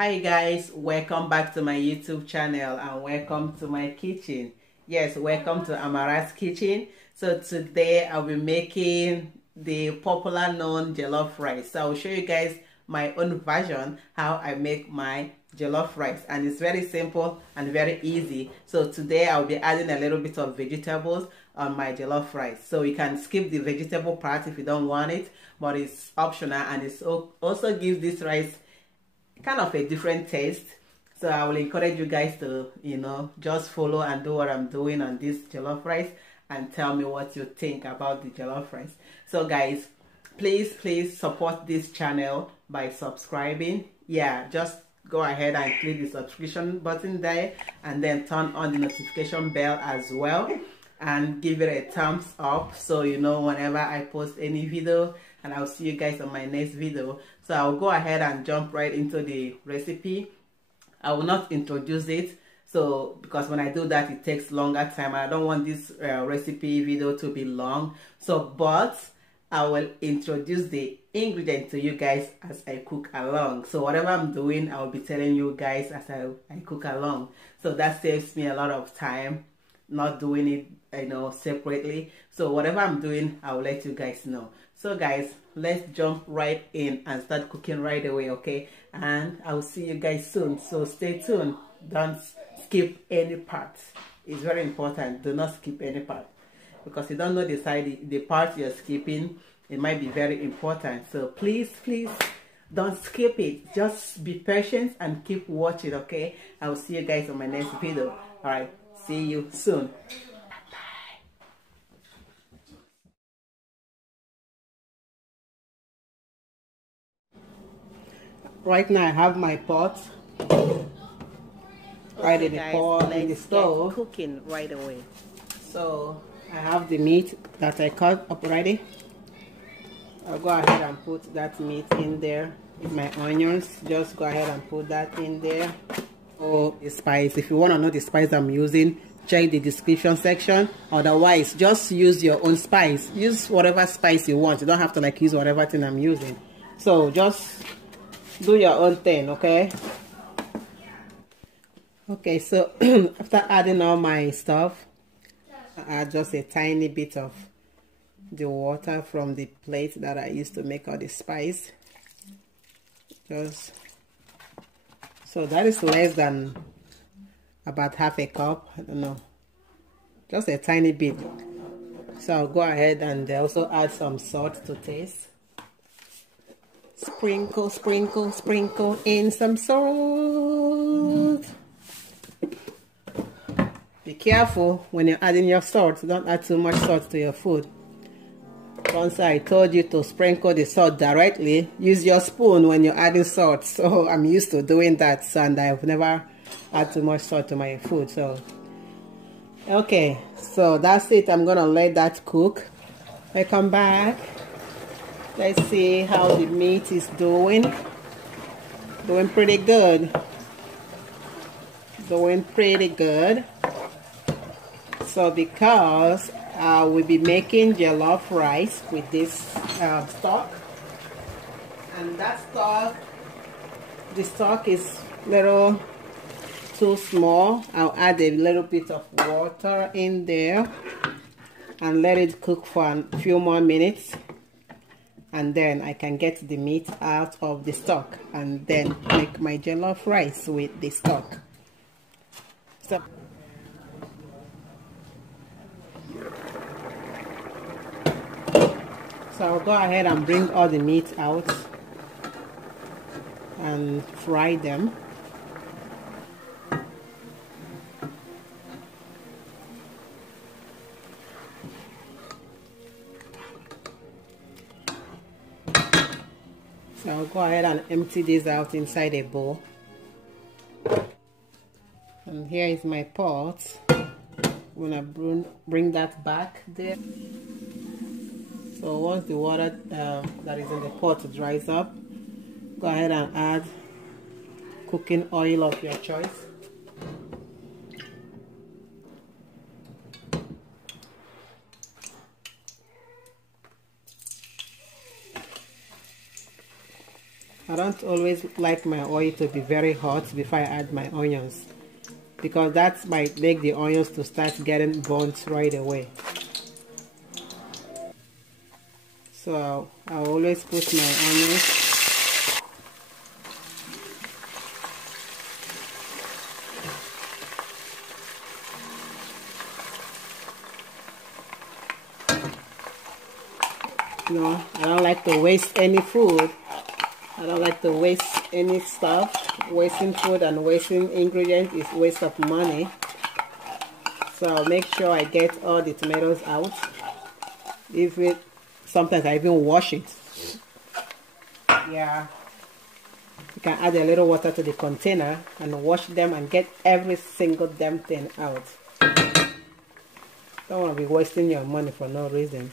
Hi guys, welcome back to my YouTube channel and welcome to my kitchen. Yes, welcome to Amara's kitchen. So today I'll be making the popular known jollof rice. So I'll show you guys my own version how I make my jollof rice, and it's very simple and very easy. So today I'll be adding a little bit of vegetables on my jollof rice. So you can skip the vegetable part if you don't want it, but it's optional, and it also gives this rice kind of a different taste. So I will encourage you guys to, just follow and do what I'm doing on this jollof rice and tell me what you think about the jollof rice. So guys, please support this channel by subscribing. Yeah, just go ahead and click the subscription button there and then turn on the notification bell as well, and give it a thumbs up so you know whenever I post any video. And I'll see you guys on my next video. So I'll go ahead and jump right into the recipe. I will not introduce it, so because when I do that it takes longer time. I don't want this recipe video to be long, but I will introduce the ingredient to you guys as I cook along. So whatever I'm doing, I will be telling you guys as I cook along. So that saves me a lot of time not doing it separately. So whatever I'm doing, I will let you guys know. So guys, let's jump right in and start cooking right away, okay? And I'll see you guys soon. So stay tuned. Don't skip any part. It's very important. Do not skip any part, because you don't know the part you're skipping. It might be very important. So please don't skip it. Just be patient and keep watching, okay? I'll see you guys on my next video. All right, see you soon. Right now I have my pot right in the pot in the stove, cooking right away. So I have the meat that I cut up already. I'll go ahead and put that meat in there with my onions. Just go ahead and put that in there. Oh, the spice. If you want to know the spice I'm using, check the description section. Otherwise, just use your own spice. Use whatever spice you want. You don't have to use whatever thing I'm using. So just do your own thing, okay? Okay, so after adding all my stuff, I add just a tiny bit of the water from the plate that I used to make all the spice. So that is less than about half a cup. I don't know, just a tiny bit. So I'll go ahead and also add some salt to taste. Sprinkle in some salt. Be careful when you're adding your salt. Don't add too much salt to your food. Once I told you to sprinkle the salt directly, use your spoon when you're adding salt. So I'm used to doing that, and I've never add too much salt to my food. So okay, so that's it. I'm gonna let that cook. I come back. Let's see how the meat is doing. Doing pretty good. So because we'll be making jollof rice with this stock, and that stock, the stock is little too small. I'll add a little bit of water in there and let it cook for a few more minutes, and then I can get the meat out of the stock and then make my jollof rice with the stock. So I'll go ahead and bring all the meat out and fry them. So I'll go ahead and empty this out inside a bowl. And here is my pot. I'm gonna bring that back there. So once the water that is in the pot dries up, go ahead and add cooking oil of your choice. I don't always like my oil to be very hot before I add my onions, because that might make the onions to start getting burnt right away. So I'll always put my onions. No, I don't like to waste any food. I don't like to waste any stuff. Wasting food and wasting ingredients is waste of money. So I'll make sure I get all the tomatoes out. Sometimes I even wash it. Yeah. You can add a little water to the container and wash them and get every single damn thing out. Don't want to be wasting your money for no reason.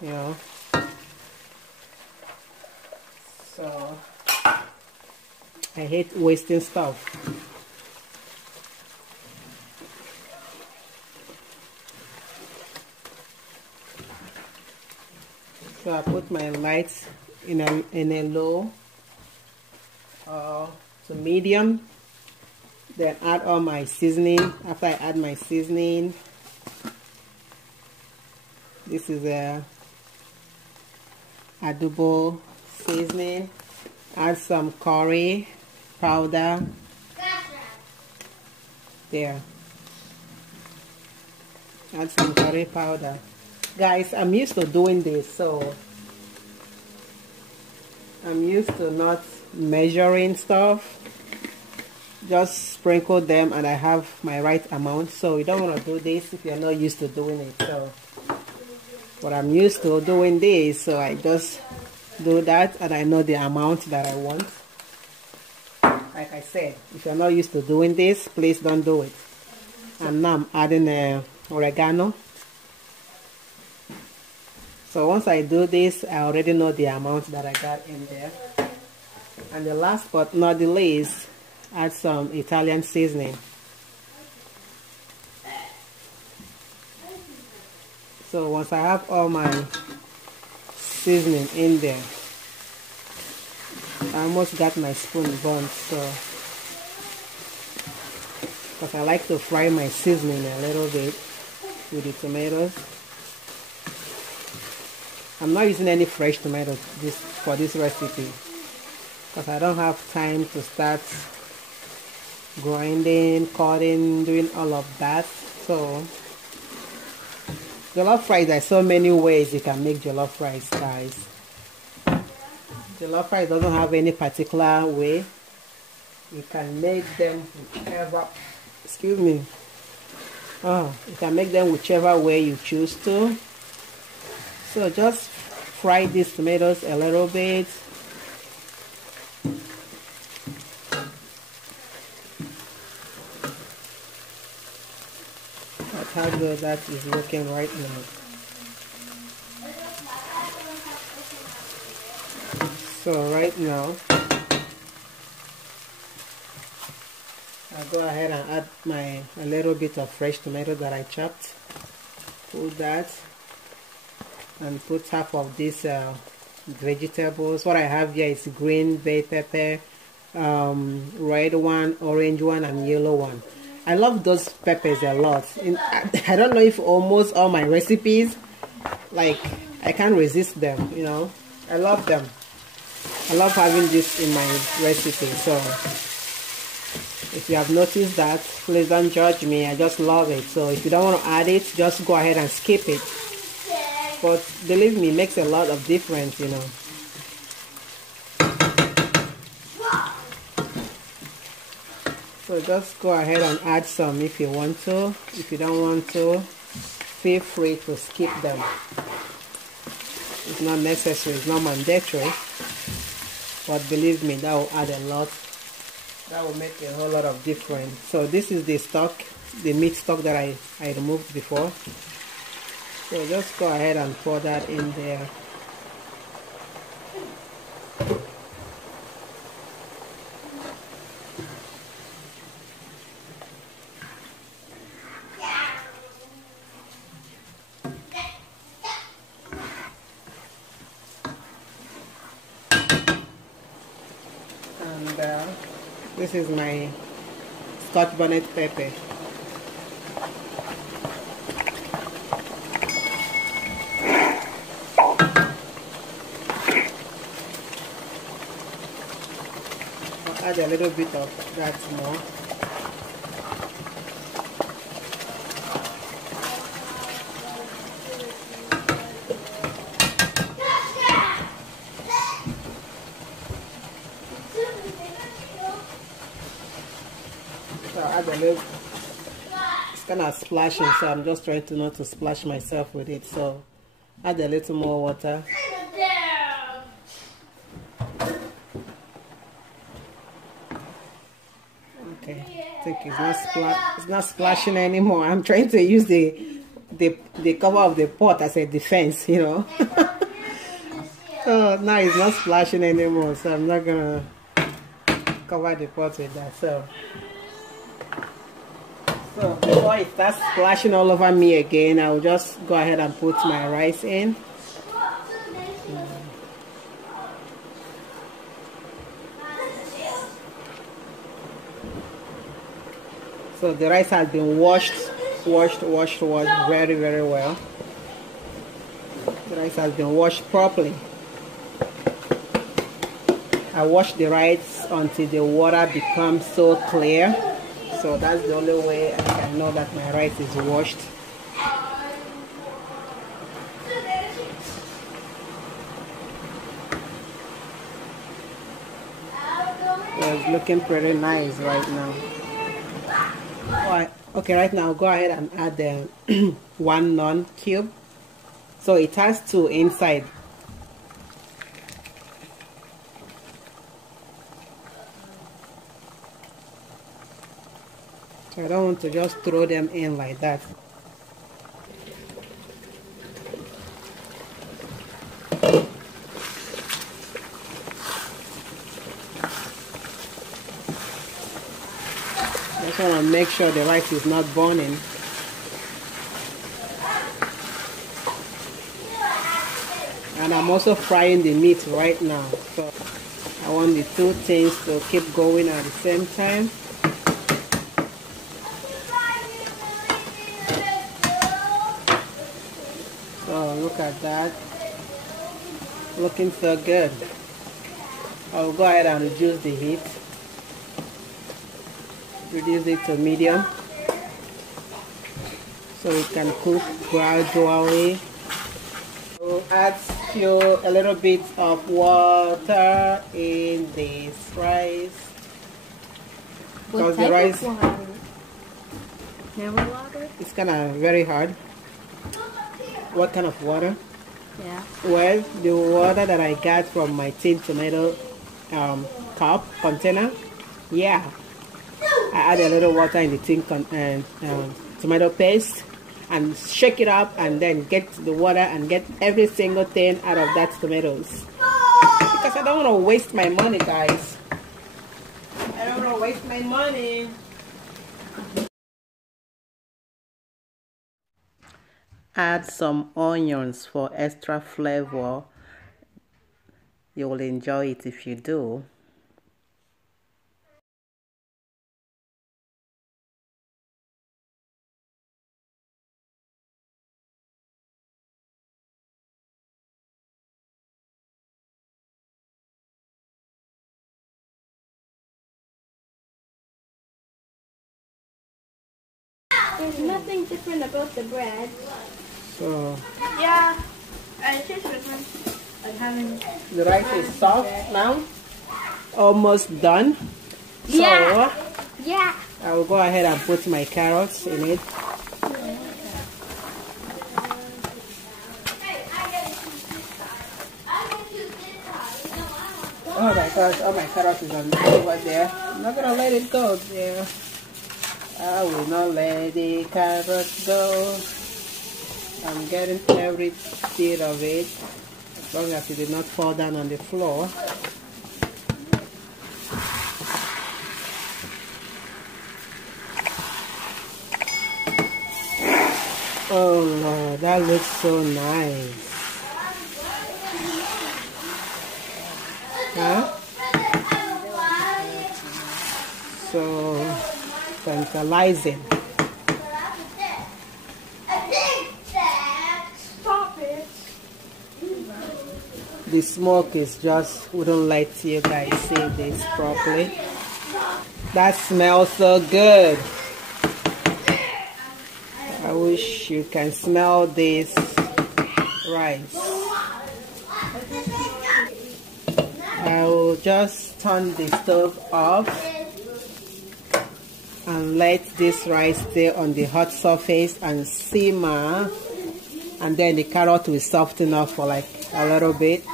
You know. So I hate wasting stuff. So I put my lights in a low to medium. Then add all my seasoning. After I add my seasoning, this is a adobo seasoning. Add some curry powder. There. Add some curry powder. Guys, I'm used to doing this, so I'm used to not measuring stuff. Just sprinkle them and I have my right amount. So you don't want to do this if you're not used to doing it. So but I'm used to doing this, so I just do that and I know the amount that I want. Like I said, if you're not used to doing this, please don't do it. And now I'm adding oregano. So once I do this, I already know the amount that I got in there. And the last but not the least, add some Italian seasoning. So once I have all my seasoning in there, I almost got my spoon burnt, so because I like to fry my seasoning a little bit with the tomatoes. I'm not using any fresh tomatoes for this recipe because I don't have time to start grinding, cutting, doing all of that. So jollof rice, there's so many ways you can make jollof rice, guys. Jollof rice doesn't have any particular way. You can make them whichever, excuse me. Oh, you can make them whichever way you choose to. So just fry these tomatoes a little bit. That's how good that is looking right now. So right now, I'll go ahead and add a little bit of fresh tomato that I chopped. Put that and put half of these vegetables. What I have here is green bell pepper, red one, orange one, and yellow one. I love those peppers a lot. I don't know if almost all my recipes, like, I can't resist them, you know. I love them. I love having this in my recipe. So if you have noticed that, please don't judge me. I just love it. So if you don't want to add it, just go ahead and skip it. But believe me, it makes a lot of difference, you know. So just go ahead and add some if you want to. If you don't want to, feel free to skip them. It's not necessary, it's not mandatory. But believe me, that will add a lot. That will make a whole lot of difference. So this is the stock, the meat stock that I removed before. So just go ahead and pour that in there. well. This is my Scotch bonnet pepper. I'll add a little bit of that more. So I'll add a little. It's kind of splashing, so I'm just trying to not to splash myself with it. So add a little more water. Okay, I think it's not splashing anymore. I'm trying to use the cover of the pot as a defense, you know. So now it's not splashing anymore, so I'm not gonna cover the pot with that. So before it starts splashing all over me again, I'll just go ahead and put my rice in. So the rice has been washed very, very well. The rice has been washed properly. I wash the rice until the water becomes so clear. So that's the only way I can know that my rice is washed. So it's looking pretty nice right now. Alright, okay, right now go ahead and add the one naan cube. So it has two inside. So I don't want to just throw them in like that. Just want to make sure the rice is not burning. And I'm also frying the meat right now. So I want the two things to keep going at the same time. So look at that. Looking so good. I'll go ahead and reduce the heat. Reduce it to medium so it can cook gradually. We'll add a little bit of water in this rice because the rice is kind of very hard. What kind of water? Yeah. Well, the water that I got from my tin tomato cup container. Yeah. I add a little water in the tin tomato paste and shake it up and then get the water and get every single thing out of that tomatoes. Because I don't want to waste my money, guys. I don't want to waste my money. Add some onions for extra flavor. You will enjoy it if you do. There's nothing different about the bread. So Yeah, it's just different. The rice is soft now, almost done. Yeah. So Yeah. I will go ahead and put my carrots in it. Oh my gosh, all my carrots is over there. I'm not gonna let it go there. I will not let the carrots go. I'm getting every bit of it, as long as it did not fall down on the floor. Oh Lord, that looks so nice. Huh? so tantalizing. Stop it. The smoke is just wouldn't let you guys see this properly. That smells so good. I wish you can smell this rice. I will just turn the stove off and let this rice stay on the hot surface and simmer, and then the carrot will soften up for like a little bit.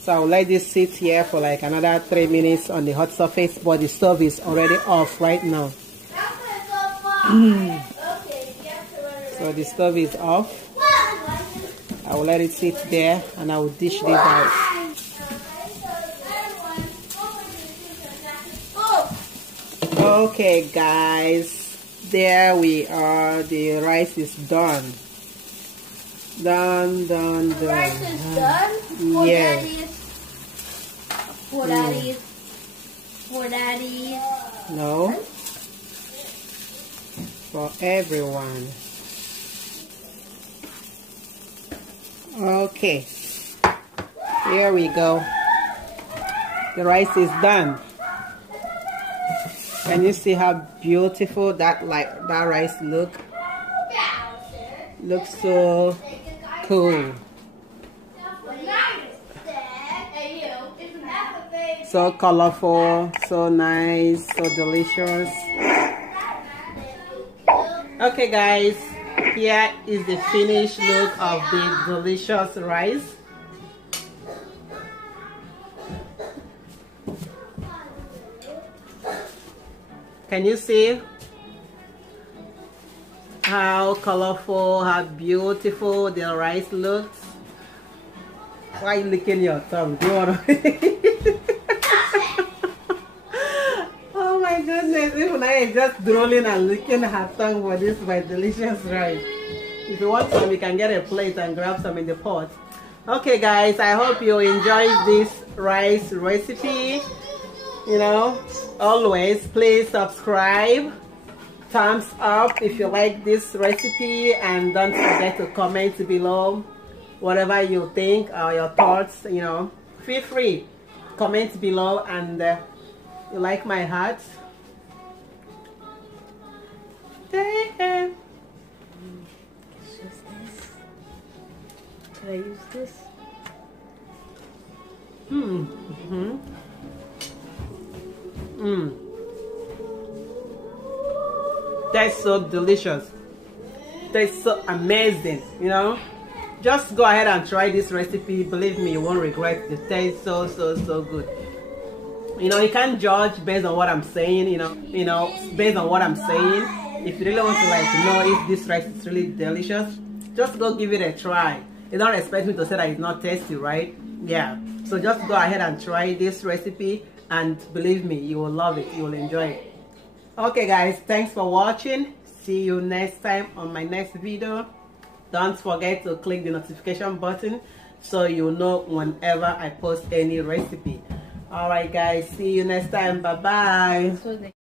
So I'll let this sit here for like another 3 minutes on the hot surface, but the stove is already off right now. So the stove is off. I will let it sit there and I will dish this out. Okay guys, there we are. The rice is done. Done. Rice is done? For Yes. For daddies. No. For everyone. Okay. Here we go. The rice is done. Can you see how beautiful that rice looks so cool. So colorful, so nice, so delicious. Okay guys, here is the finished look of the delicious rice. Can you see how colorful, how beautiful the rice looks? Why are you licking your tongue? Do you want to? Oh my goodness, even I am just drooling and licking her tongue for this my delicious rice. If you want some, you can get a plate and grab some in the pot. Okay guys, I hope you enjoyed this rice recipe. You know, always please subscribe, thumbs up if you like this recipe, and don't forget to comment below whatever you think or your thoughts. You know, feel free, comment below. And you like my hat? Damn. It's just this. Can I use this? That's so delicious. That's so amazing. You know, just go ahead and try this recipe. Believe me, you won't regret it. It tastes so good. You know, you can't judge based on what I'm saying. You know, based on what I'm saying. If you really want to know if this rice is really delicious, just go give it a try. You don't expect me to say that it's not tasty, right? Yeah. So just go ahead and try this recipe, and believe me, you will love it. You will enjoy it. Okay guys, thanks for watching. See you next time on my next video. Don't forget to click the notification button so you know whenever I post any recipe. Alright guys, see you next time. Bye bye.